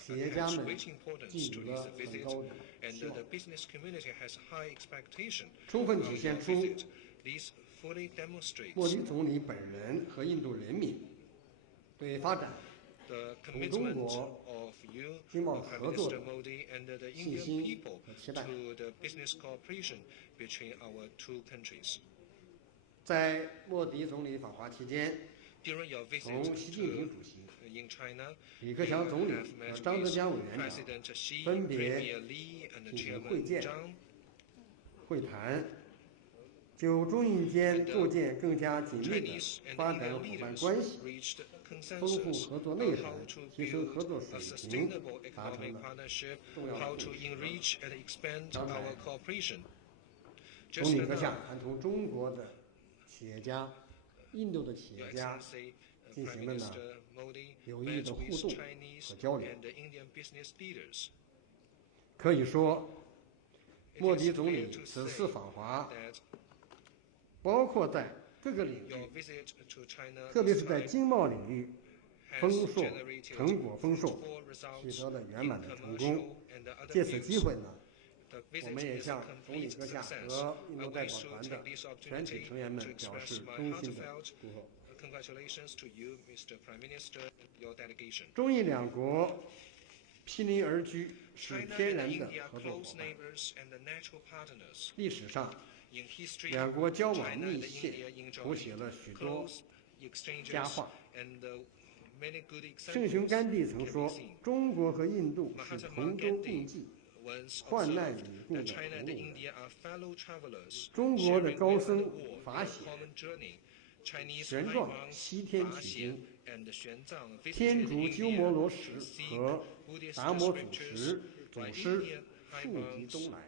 企业家们寄予了很高的期望，充分体现出莫迪总理本人和印度人民对发展同中国经贸合作的信心和期待。在莫迪总理访华期间，同习近平主席、李克强总理和张德江委员长分别进行会见、会谈，就中印间构建更加紧密的发展伙伴关系、丰富合作内涵、提升合作水平达成了重要共识。刚才，总理阁下还同中国的企业家、印度的企业家进行了有益的互动和交流。可以说，莫迪总理此次访华，包括在各个领域，特别是在经贸领域，成果丰硕，取得了圆满的成功。借此机会呢，我们也向总理阁下和印度代表团的全体成员们表示衷心的祝贺。中印两国毗邻而居，是天然的合作伙伴。历史上，两国交往密切，谱写了许多佳话。圣雄甘地曾说：“中国和印度是同舟共济，患难与共的同路人。”中国的高僧法显、玄奘西天取经，天竺鸠摩罗什和达摩祖师富集东来，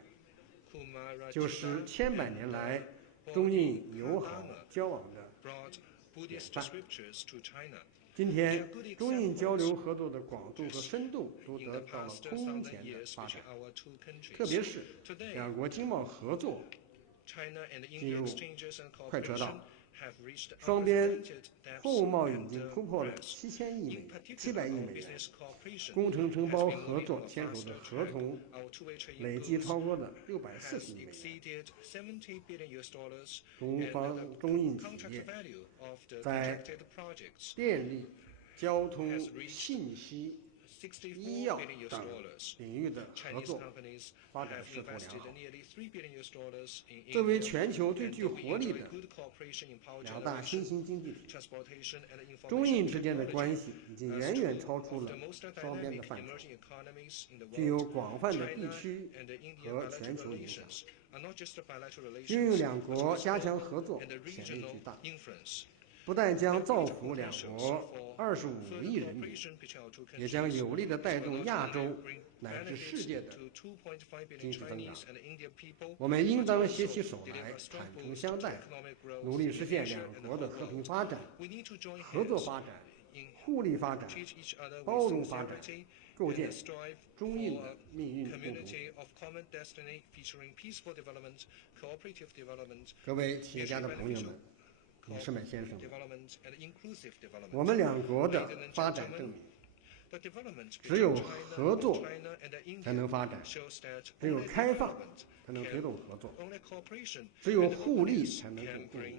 就是千百年来中印友好交往的典范。今天，中印交流合作的广度和深度都得到了空前的发展，特别是两国经贸合作进入快车道，双边货物贸易已经突破了700亿美元，工程承包合作签署的合同累计超过了640亿美元。中印企业在电力、交通、信息、医药等领域的合作发展势头良好。作为全球最具活力的两大新兴经济体，中印之间的关系已经远远超出了双边的范畴，具有广泛的地区和全球影响。运用两国加强合作潜力巨大，不但将造福两国25亿人民，也将有力地带动亚洲乃至世界的经济增长。我们应当携起手来，坦诚相待，努力实现两国的和平发展、合作发展、互利发展、包容发展，构建中印的命运共同体。各位企业家的朋友们，女士们、先生们，我们两国的发展证明，只有合作才能发展，只有开放才能推动合作，只有互利才能共荣。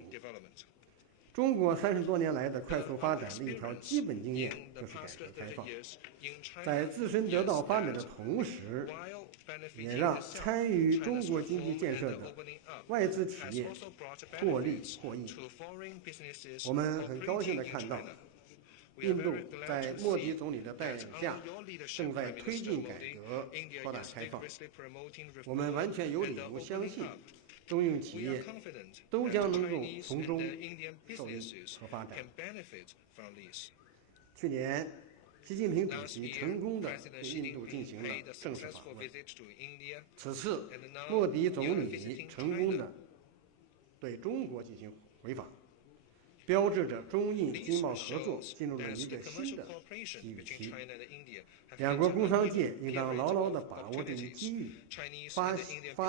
中国30多年来的快速发展的一条基本经验就是改革开放，在自身得到发展的同时，也让参与中国经济建设的外资企业获利获益。我们很高兴地看到，印度在莫迪总理的带领下，正在推进改革、扩大开放。我们完全有理由相信，中印企业都将能够从中受益和发展。去年，习近平主席成功地对印度进行了正式访问。此次，莫迪总理成功地对中国进行回访，标志着中印经贸合作进入了一个新的机遇期。两国工商界应当牢牢地把握这一机遇，发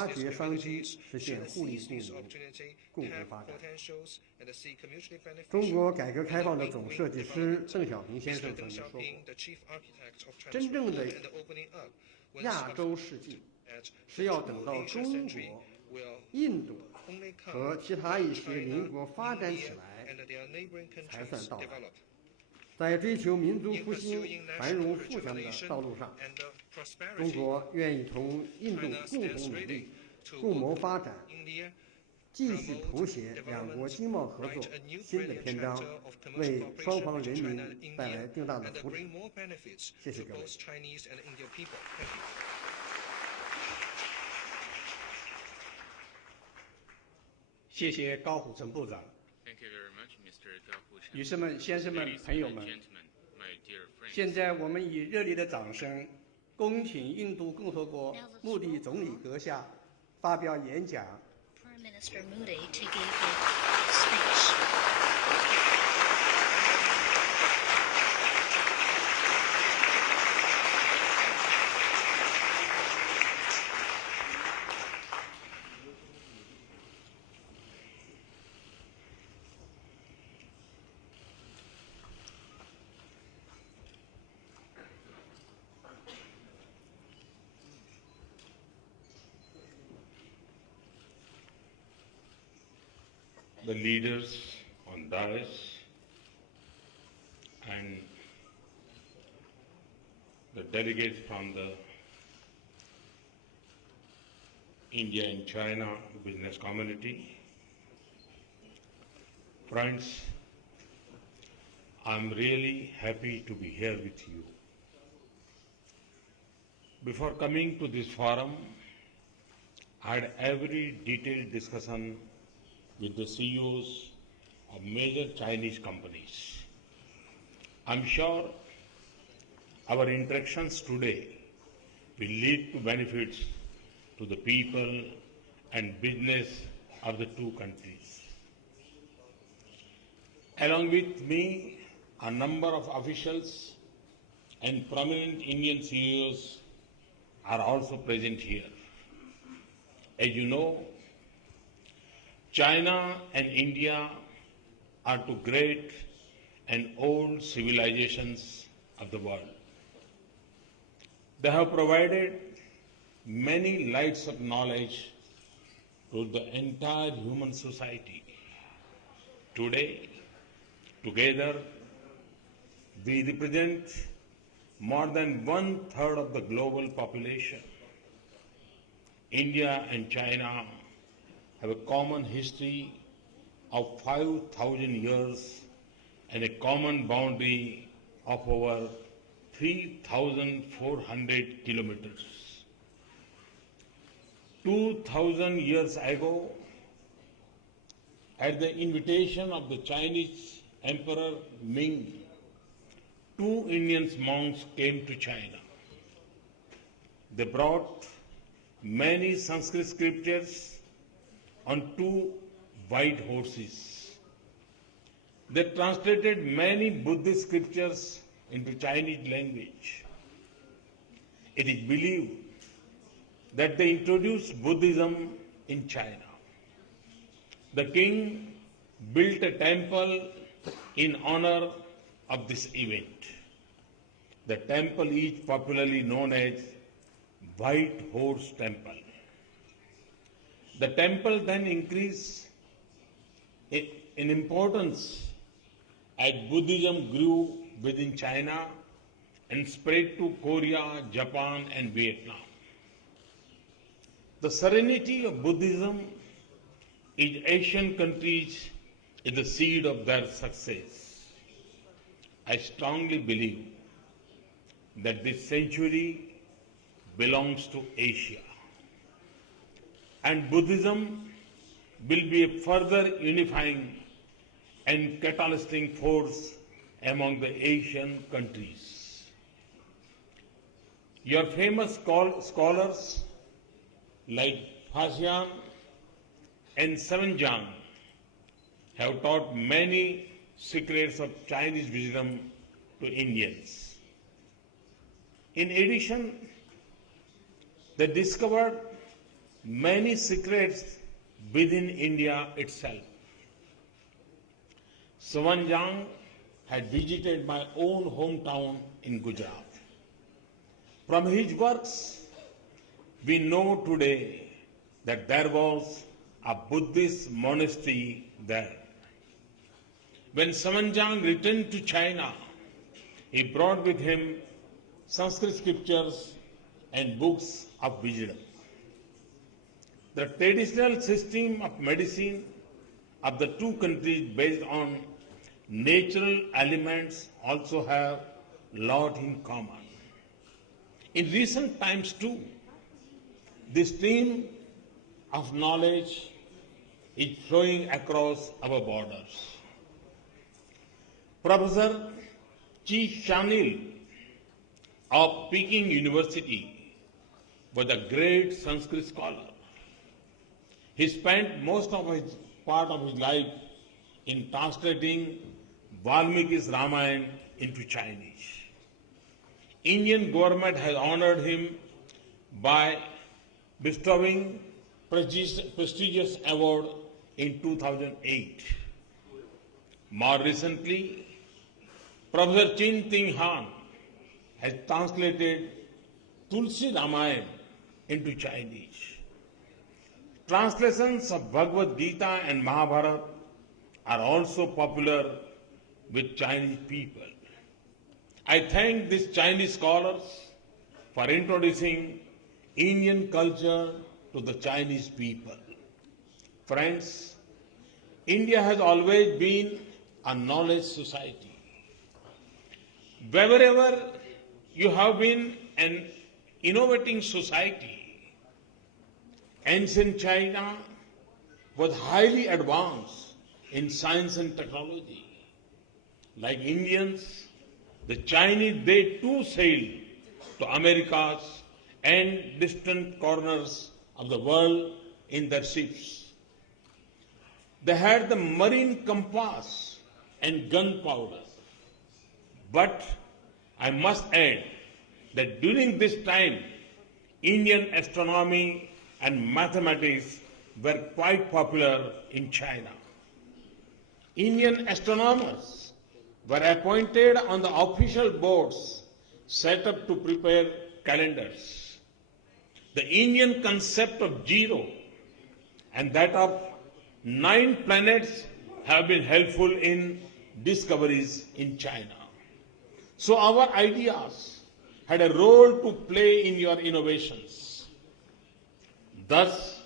掘商机，实现互利共赢、共同发展。中国改革开放的总设计师邓小平先生曾经说过，真正的亚洲世纪是要等到中国、印度和其他一些邻国发展起来才算到来。在追求民族复兴、繁荣富强的道路上，中国愿意同印度共同努力，共谋发展，继续谱写两国经贸合作新的篇章，为双方人民带来更大的福祉。谢谢各位。谢谢高虎城部长。女士们、先生们、朋友们，现在我们以热烈的掌声，恭请印度共和国莫迪总理阁下发表演讲。The leaders on dais and the delegates from the India and China business community. Friends, I'm really happy to be here with you. Before coming to this forum, I had every detailed discussion with the CEOs of major Chinese companies. I'm sure our interactions today will lead to benefits to the people and business of the two countries. Along with me, a number of officials and prominent Indian CEOs are also present here. As you know, China and India are two great and old civilizations of the world. They have provided many lights of knowledge to the entire human society. Today, together, we represent more than 1/3 of the global population. India and China have a common history of 5,000 years and a common boundary of over 3,400 kilometers. 2,000 years ago, at the invitation of the Chinese Emperor Ming, 2 Indian monks came to China. They brought many Sanskrit scriptures on 2 white horses. They translated many Buddhist scriptures into Chinese language. It is believed that they introduced Buddhism in China. The king built a temple in honor of this event. The temple is popularly known as White Horse Temple. The temple then increased in importance as Buddhism grew within China and spread to Korea, Japan, and Vietnam. The serenity of Buddhism in Asian countries is the seed of their success. I strongly believe that this century belongs to Asia, and Buddhism will be a further unifying and catalyzing force among the Asian countries. Your famous scholars like Fashian and Sevenjan have taught many secrets of Chinese wisdom to Indians. In addition, they discovered many secrets within India itself. Sawanjang had visited my own hometown in Gujarat. From his works, we know today that there was a Buddhist monastery there. When Sawanjang returned to China, he brought with him Sanskrit scriptures and books of wisdom. The traditional system of medicine of the two countries based on natural elements also have a lot in common. In recent times too, this stream of knowledge is flowing across our borders. Professor Shri of Peking University was a great Sanskrit scholar. He spent most of his part of his life in translating Valmiki's Ramayana into Chinese. Indian government has honored him by bestowing prestigious award in 2008. More recently, Professor Chin Ting Han has translated Tulsi Ramayana into Chinese. Translations of Bhagavad Gita and Mahabharata are also popular with Chinese people. I thank these Chinese scholars for introducing Indian culture to the Chinese people. Friends, India has always been a knowledge society. Wherever you have been an innovating society, ancient China was highly advanced in science and technology. Like Indians, the Chinese, they too sailed to Americas and distant corners of the world in their ships. They had the marine compass and gunpowder. But I must add that during this time, Indian astronomy and mathematics were quite popular in China. Indian astronomers were appointed on the official boards set up to prepare calendars. The Indian concept of zero and that of 9 planets have been helpful in discoveries in China. So our ideas had a role to play in your innovations. Thus,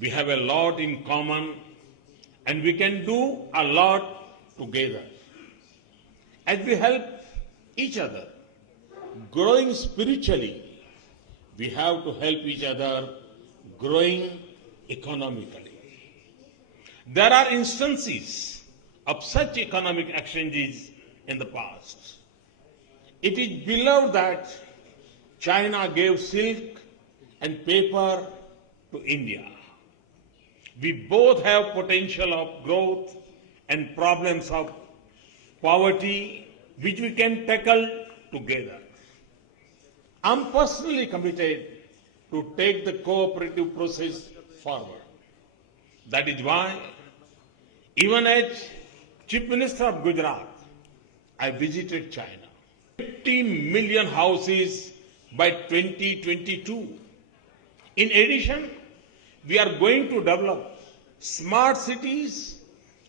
we have a lot in common and we can do a lot together. As we help each other growing spiritually, we have to help each other growing economically. There are instances of such economic exchanges in the past. It is beloved that China gave silk and paper to India. We both have potential of growth and problems of poverty which we can tackle together. I'm personally committed to take the cooperative process forward. That is why, even as Chief Minister of Gujarat, I visited China. 50 million houses by 2022. In addition, we are going to develop smart cities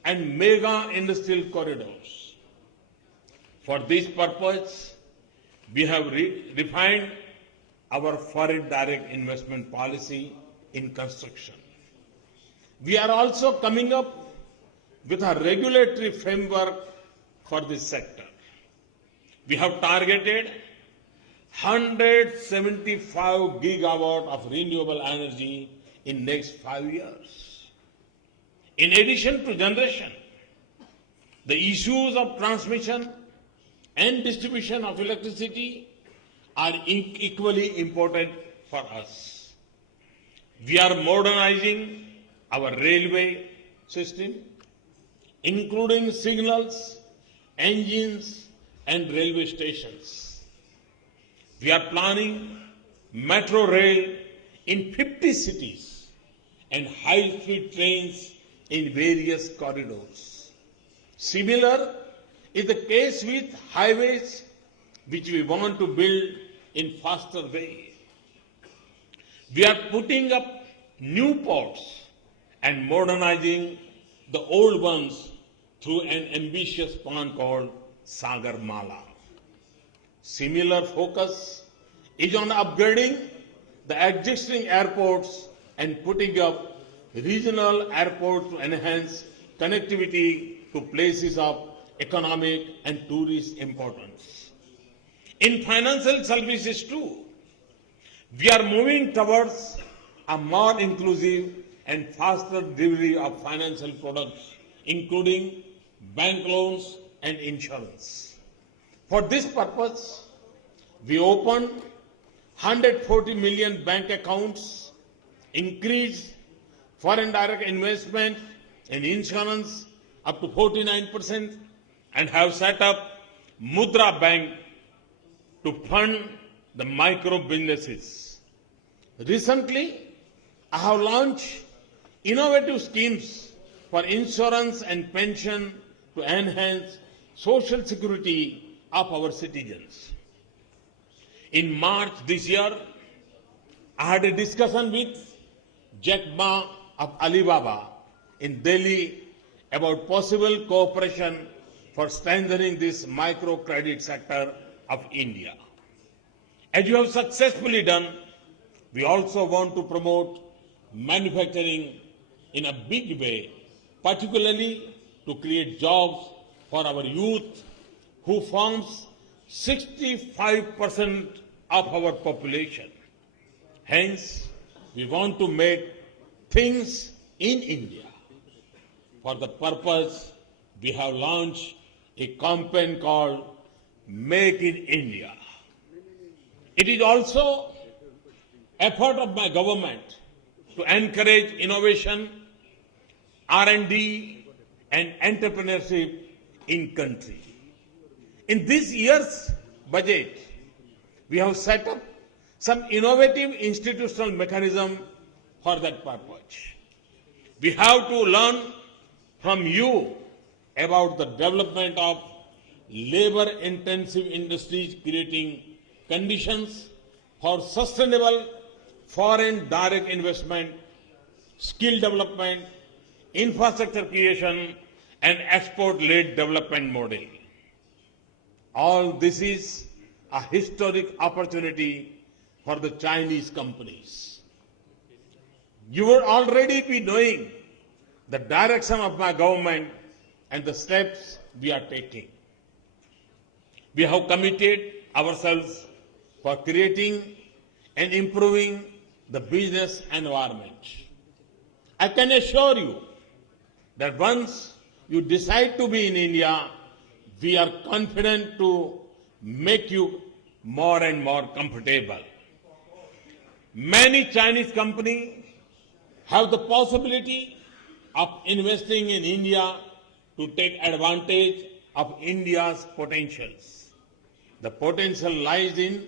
and mega industrial corridors. For this purpose, we have refined our foreign direct investment policy in construction. We are also coming up with a regulatory framework for this sector. We have targeted 175 gigawatt of renewable energy in next 5 years. In addition to generation, the issues of transmission and distribution of electricity are equally important for us. We are modernizing our railway system including signals, engines, and railway stations. We are planning metro rail in 50 cities and high-speed trains in various corridors. Similar is the case with highways, which we want to build in faster way. We are putting up new ports and modernizing the old ones through an ambitious plan called Sagarmala. Similar focus is on upgrading the existing airports and putting up regional airports to enhance connectivity to places of economic and tourist importance. In financial services too, we are moving towards a more inclusive and faster delivery of financial products, including bank loans and insurance. For this purpose, we opened 140 million bank accounts, increased foreign direct investment in insurance up to 49%, and have set up Mudra Bank to fund the micro businesses. Recently, I have launched innovative schemes for insurance and pension to enhance social security of our citizens. In March this year, I had a discussion with Jack Ma of Alibaba in Delhi about possible cooperation for strengthening this microcredit sector of India. As you have successfully done, we also want to promote manufacturing in a big way, particularly to create jobs for our youth, who forms 65% of our population. Hence, we want to make things in India. For the purpose, we have launched a campaign called Make in India. It is also effort of my government to encourage innovation, R&D, and entrepreneurship in country. In this year's budget, we have set up some innovative institutional mechanism for that purpose. We have to learn from you about the development of labor-intensive industries, creating conditions for sustainable foreign direct investment, skill development, infrastructure creation, and export-led development model. All this is a historic opportunity for the Chinese companies. You will already be knowing the direction of my government and the steps we are taking. We have committed ourselves for creating and improving the business environment. I can assure you that once you decide to be in India, we are confident to make you more and more comfortable. Many Chinese companies have the possibility of investing in India to take advantage of India's potentials. The potential lies in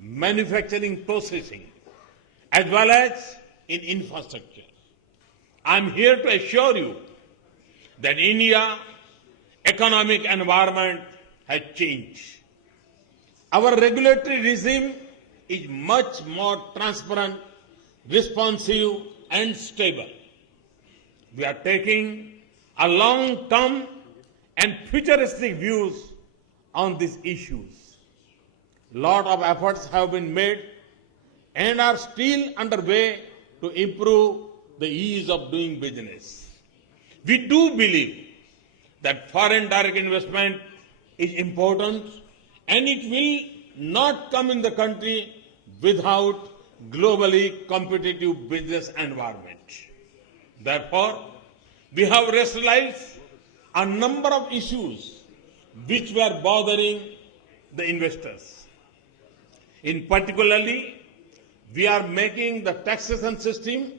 manufacturing processing as well as in infrastructure. I am here to assure you that India's economic environment has changed. Our regulatory regime is much more transparent, responsive, and stable. We are taking a long-term and futuristic views on these issues. A lot of efforts have been made and are still underway to improve the ease of doing business. We do believe that foreign direct investment is important and it will not come in the country without globally competitive business environment. Therefore, we have rationalized a number of issues which were bothering the investors. In particularly, we are making the taxation system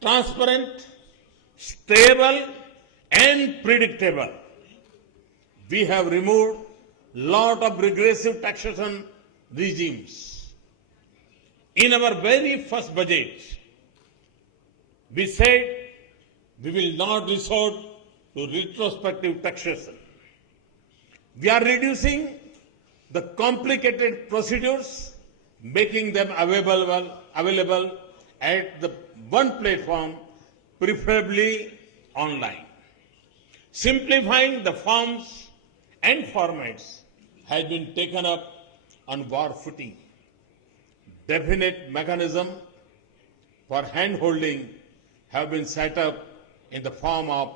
transparent, stable, and predictable. We have removed lot of regressive taxation regimes. In our very first budget, we said we will not resort to retrospective taxation. We are reducing the complicated procedures, making them available at the one platform, preferably online. Simplifying the forms and formats has been taken up on war footing. Definite mechanism for hand-holding have been set up in the form of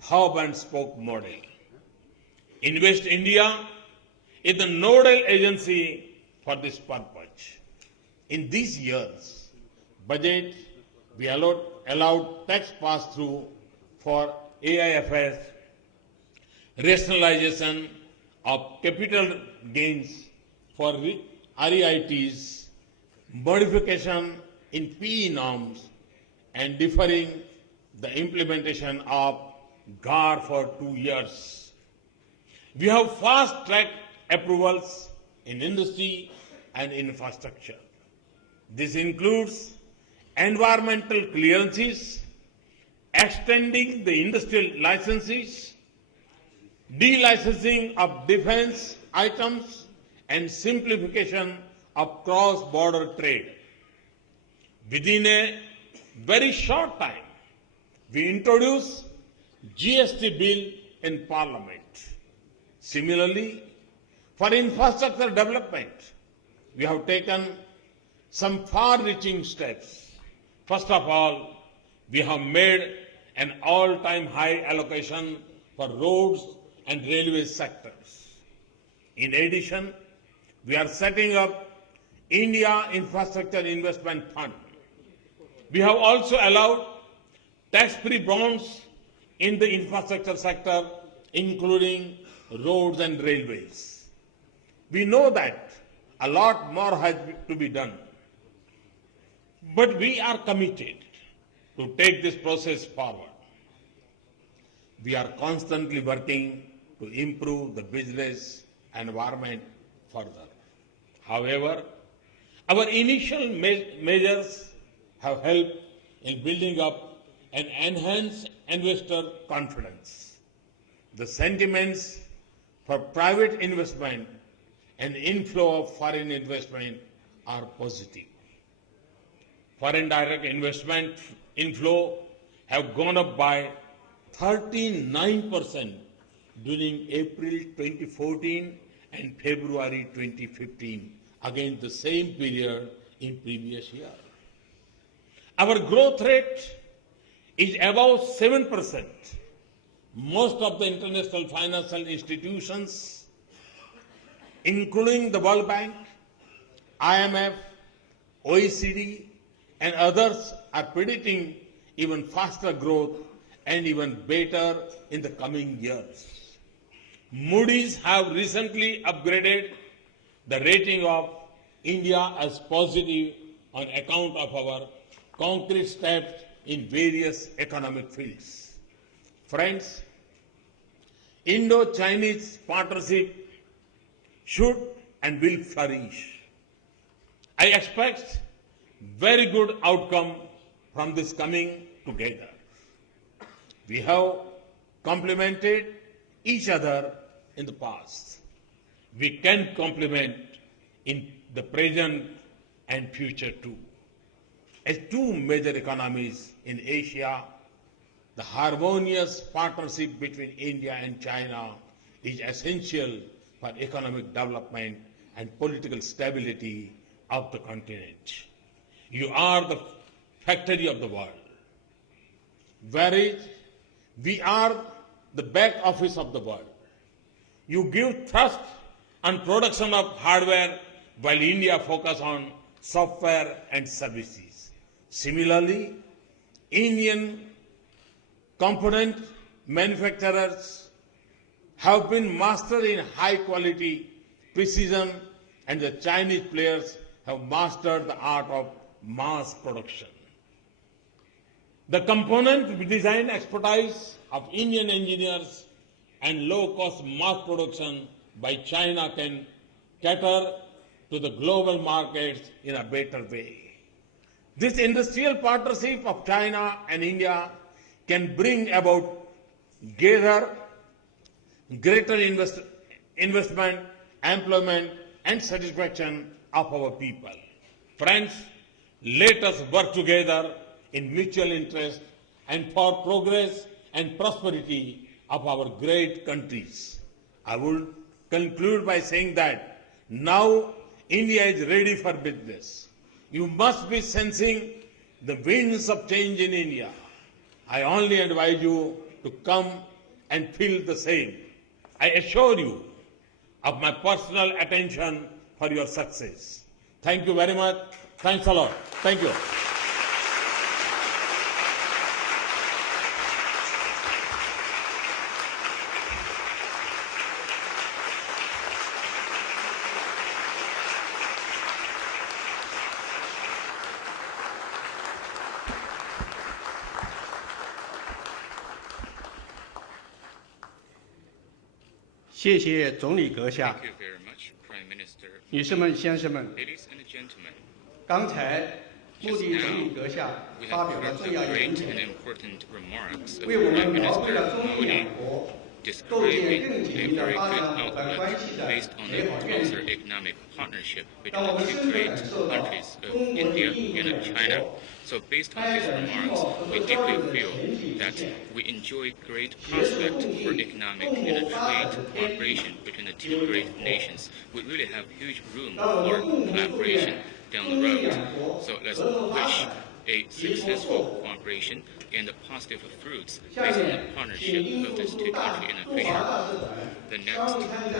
hub and spoke model. Invest India is the nodal agency for this purpose. In these years, budget we allowed tax pass-through for AIFs, rationalization of capital gains for REITs, modification in PE norms, and deferring the implementation of GAR for 2 years. We have fast-tracked approvals in industry and infrastructure. This includes environmental clearances, extending the industrial licenses, delicensing of defense items, and simplification of cross-border trade. Within a very short time, we introduced GST bill in Parliament. Similarly, for infrastructure development, we have taken some far-reaching steps. First of all, we have made an all-time high allocation for roads and railway sectors. In addition, we are setting up India Infrastructure Investment Fund. We have also allowed tax-free bonds in the infrastructure sector, including roads and railways. We know that a lot more has to be done, but we are committed to take this process forward. We are constantly working to improve the business environment further. However, our initial measures have helped in building up an enhanced investor confidence. The sentiments for private investment and inflow of foreign investment are positive. Foreign direct investment inflow have gone up by 39% during April 2014 and February 2015 against the same period in previous year. Our growth rate is above 7%. Most of the international financial institutions, including the World Bank, IMF, OECD, and others, are predicting even faster growth and even better in the coming years. Moody's have recently upgraded the rating of India as positive on account of our concrete steps in various economic fields. Friends, Indo-Chinese partnership should and will flourish. I expect very good outcome from this coming together. We have complemented each other in the past. We can complement in the present and future too. As two major economies in Asia, the harmonious partnership between India and China is essential for economic development and political stability of the continent. You are the factory of the world, whereas we are the back office of the world. You give thrust on production of hardware while India focuses on software and services. Similarly, Indian component manufacturers have been mastered in high quality precision, and the Chinese players have mastered the art of mass production. The component design expertise of Indian engineers and low-cost mass production by China can cater to the global markets in a better way. This industrial partnership of China and India can bring about greater investment, employment, and satisfaction of our people. Friends, let us work together in mutual interest and for progress and prosperity of our great countries. I would conclude by saying that now India is ready for business. You must be sensing the winds of change in India. I only advise you to come and feel the same. I assure you of my personal attention for your success. Thank you very much. Thanks a lot. Thank you. 谢谢总理阁下。 Thank you very much, Prime Minister. 女士们、先生们， Ladies and gentlemen, 刚才穆 just 迪总理 now 阁下 we 发 have 表了 heard 重 the 要言 great 论， and important remarks of 为我 Prime 们描绘 Minister 了中印 Modi, 两国构 describing 建更 a 紧密的 very 发 good 展伙伴关 outlook 系的 based on 美 a 好愿 closer 景。 economic partnership 让我 between 们 the 深 two 刻 great 感受到 countries of 中国对 India 印度 and 两 China. 国 So based on 开 these 展经贸 remarks, 合 we 作交 deeply 流的 feel 前提之 that 下， we enjoy great 携手 prospect 共 for 进 economic 共 and 谋发展 trade 的天地 cooperation between the two great nations. We really have huge room 让我 for 们共同祝 collaboration 愿 down 中 the 印 road. 两国 So let's 合作发 wish 展 a 结合 successful 作 cooperation and the positive fruits 下 based on 面 the 请 partnership 印 of 度 these 驻 two 大 countries in the 驻华 future. 大使馆 The 商务 next 参赞